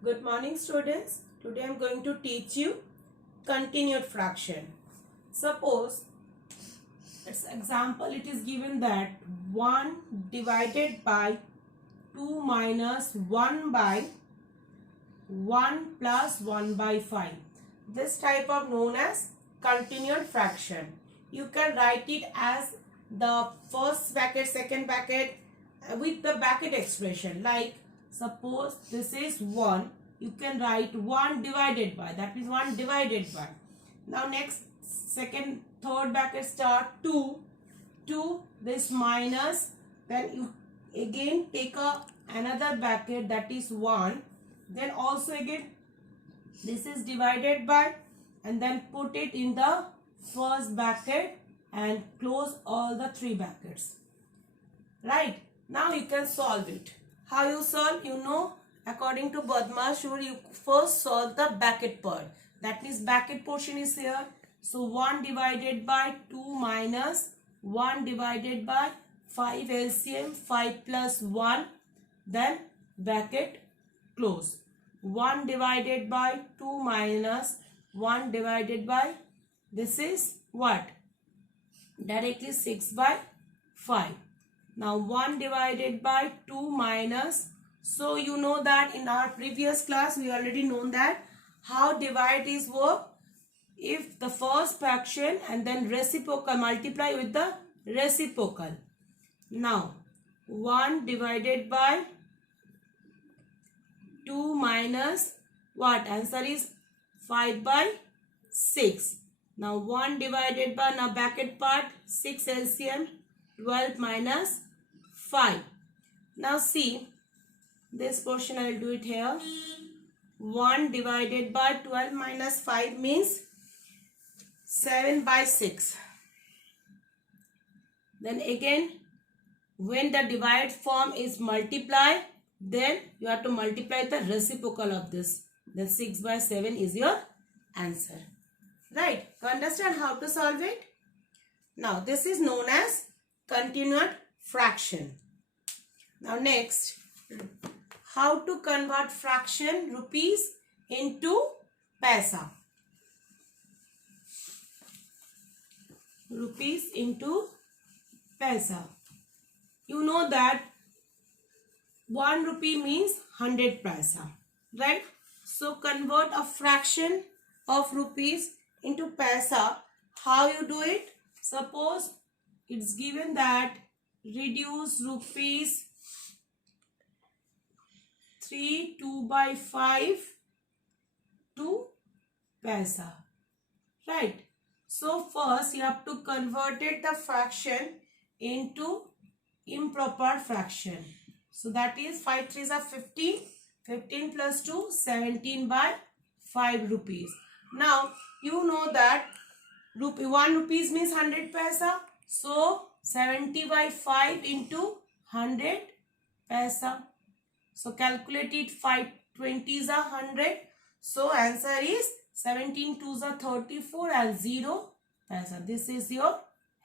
Good morning, students. Today I am going to teach you continued fraction. Suppose, as example, it is given that 1 divided by 2 minus 1 by 1 plus 1 by 5. This type of known as continued fraction. You can write it as the first bracket, second bracket with the bracket expression. Like suppose this is 1, you can write 1 divided by, that means 1 divided by. Now next second third bracket start 2 this minus, then you again take another bracket, that is 1, then also again this is divided by, and then put it in the first bracket and close all the 3 brackets. Right, now you can solve it. How you solve? You know, according to Badmash rule, you first solve the bracket part. That means bracket portion is here. So 1 divided by 2 minus 1 divided by 5 LCM, 5 plus 1, then bracket close. 1 divided by 2 minus 1 divided by, this is what? Directly 6 by 5. Now 1 divided by 2 minus, so you know that in our previous class we already known that how divide is work. If the first fraction and then reciprocal, multiply with the reciprocal. Now 1 divided by 2 minus what? Answer is 5 by 6. Now 1 divided by, now bracket part, 6 LCM, 12 minus 5. Now see, this portion I will do it here. 1 divided by 12 minus 5 means 7 by 6. Then again, when the divide form is multiply, then you have to multiply the reciprocal of this. Then 6 by 7 is your answer. Right? You understand how to solve it? Now this is known as continued fraction. Now next, how to convert fraction rupees into paisa. Rupees into paisa. You know that 1 rupee means 100 paisa, right? So convert a fraction of rupees into paisa. How you do it? Suppose it's given that reduce rupees 3 2 by 5 to paisa, right? So first you have to convert it the fraction into improper fraction. So that is 5 3s are 15. 15 plus 2, 17 by 5 rupees. Now you know that 1 rupees means 100 paisa. So 70 by 5 into 100 paisa. So calculate it, 5 20s are 100. So answer is 17 2s are 34 and 0 paisa. This is your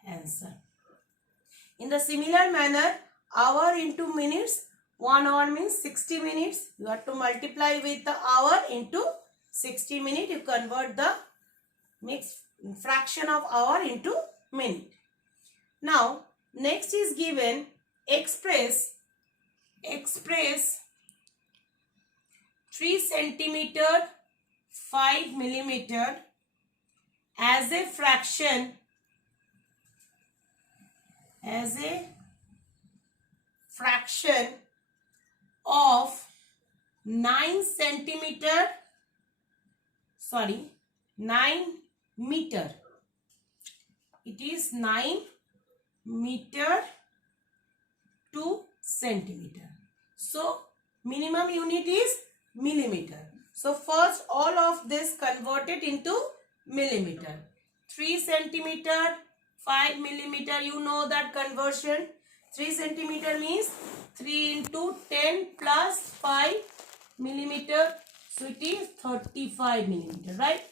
answer. In the similar manner, hour into minutes, 1 hour means 60 minutes. You have to multiply with the hour into 60 minutes. You convert the mixed fraction of hour into minute. Now, next is given express 3 centimeter 5 millimeter as a fraction of 9 meter. It is 9 meter to centimeter. So minimum unit is millimeter. So first all of this converted into millimeter. 3 centimeter 5 millimeter, you know that conversion. 3 centimeter means 3 into 10 plus 5 millimeter. So it is 35 millimeter, right?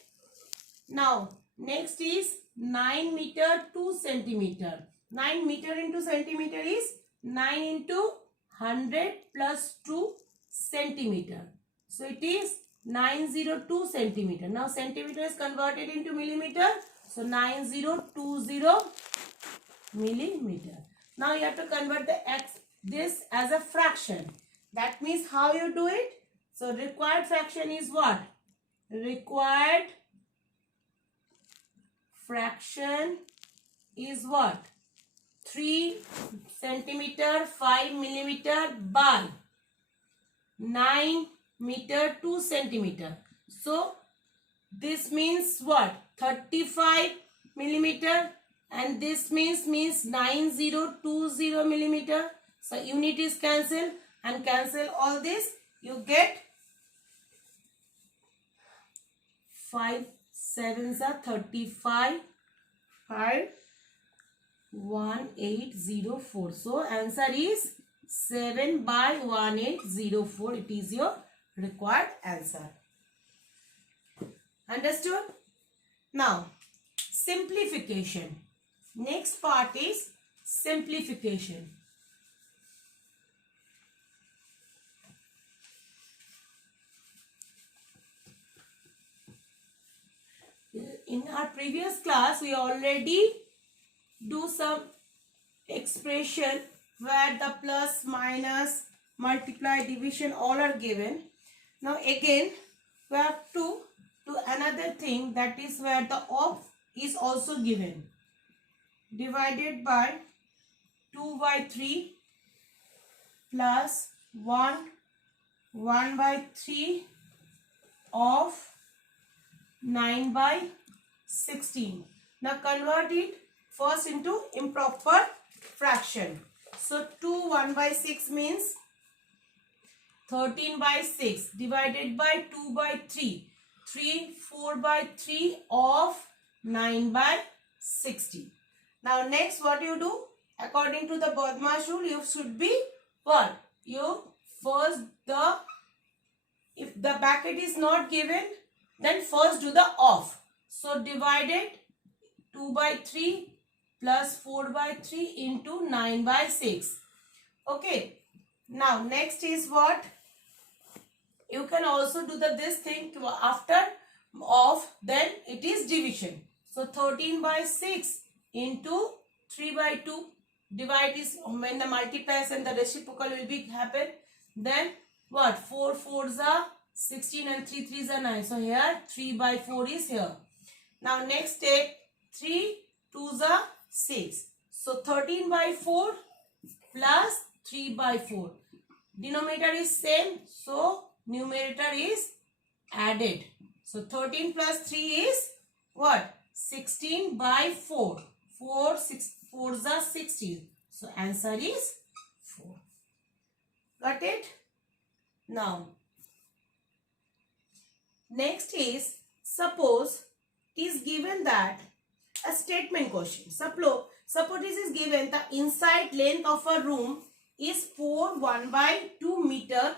Now next is 9 meter to centimeter. 9 meter into centimeter is 9 into 100 plus 2 centimeter. So it is 902 centimeter. Now centimeter is converted into millimeter. So 9020 millimeter. Now you have to convert this as a fraction. That means how you do it? So required fraction is what? Required fraction is what? 3 centimeter 5 millimeter by 9 meter 2 centimeter. So this means what? 35 millimeter, and this means 9020 millimeter. So unit is cancelled, and cancel all this. You get 5 sevens are 35, 5 1804. So answer is 7 by 1804. It is your required answer. Understood? Now simplification. Next part is simplification. In our previous class, we already do some expression where the plus, minus, multiply, division all are given. Now again, we have to do another thing, that is where the of is also given. Divided by 2 by 3 plus 1 by 3 of 9 by 16. Now convert it first into improper fraction. So 2 1 by 6 means 13 by 6 divided by 2 by 3. 3 4 by 3 of 9 by 60. Now next what you do? According to the Bodmas rule, you should be what? You first if the bracket is not given, then first do the of. So divided 2 by 3 plus 4 by 3 into 9 by 6. Okay. Now next is what? You can also do this thing after of, then it is division. So 13 by 6 into 3 by 2. Divide is when the multiplies and the reciprocal will be happen. Then what? 4 4s are 16 and 3 3s are 9. So here 3 by 4 is here. Now next step, 3 2s are 6. So 13 by 4 plus 3 by 4. Denominator is same. So numerator is added. So 13 plus 3 is what? 16 by 4. 4 6 4s are 16. So answer is 4. Got it? Now next is, suppose it is given that a statement question. Suppose this is given, the inside length of a room is 4 1 by 2 meter.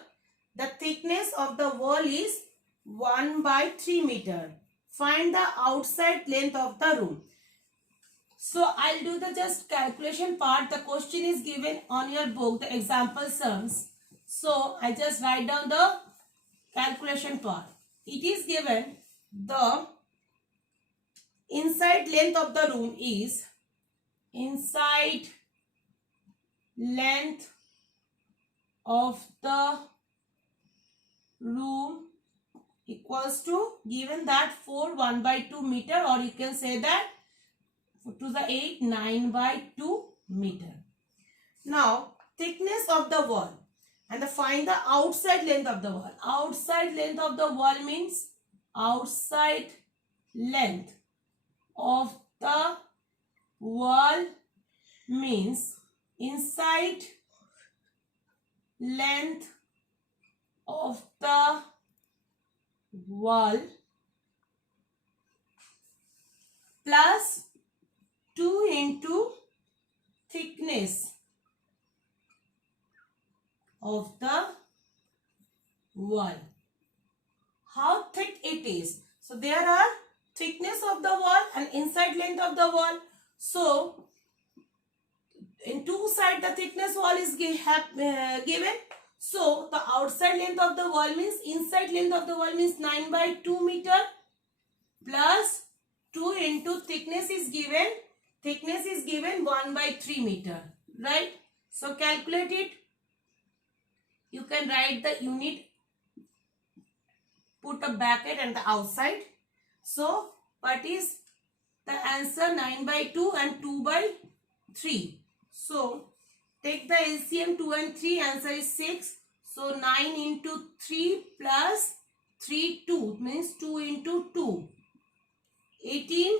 The thickness of the wall is 1 by 3 meter. Find the outside length of the room. So I'll do the just calculation part. The question is given on your book, the example sums. So I just write down the calculation part. It is given the inside length of the room is, inside length of the room equals to, given that 4 1 by 2 meter, or you can say that to the 8 9 by 2 meter. Now thickness of the wall, and find the outside length of the wall. Outside length of the wall means outside length of the wall means inside length of the wall plus 2 into thickness of the wall. How thick it is? So there are thickness of the wall and inside length of the wall. So in two sides the thickness wall is given. So the outside length of the wall means, inside length of the wall means 9 by 2 meter plus 2 into thickness is given. Thickness is given 1 by 3 meter. Right? So calculate it. You can write the unit, put a bracket and the outside. So what is the answer? 9 by 2 and 2 by 3. So take the LCM 2 and 3. Answer is 6. So 9 into 3 plus 3, 2 means 2 into 2. 18,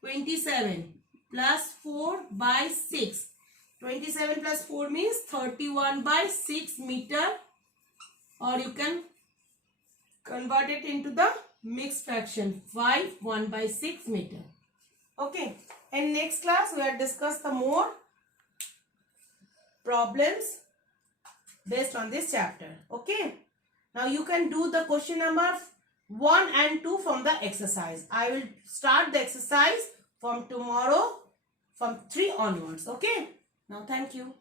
27 plus 4 by 6. 27 plus 4 means 31 by 6 meter, or you can convert it into the mixed fraction 5, 1 by 6 meter. Okay. In next class we will discuss the more problems based on this chapter. Okay. Now you can do the question number 1 and 2 from the exercise. I will start the exercise from tomorrow from 3 onwards. Okay. Now thank you.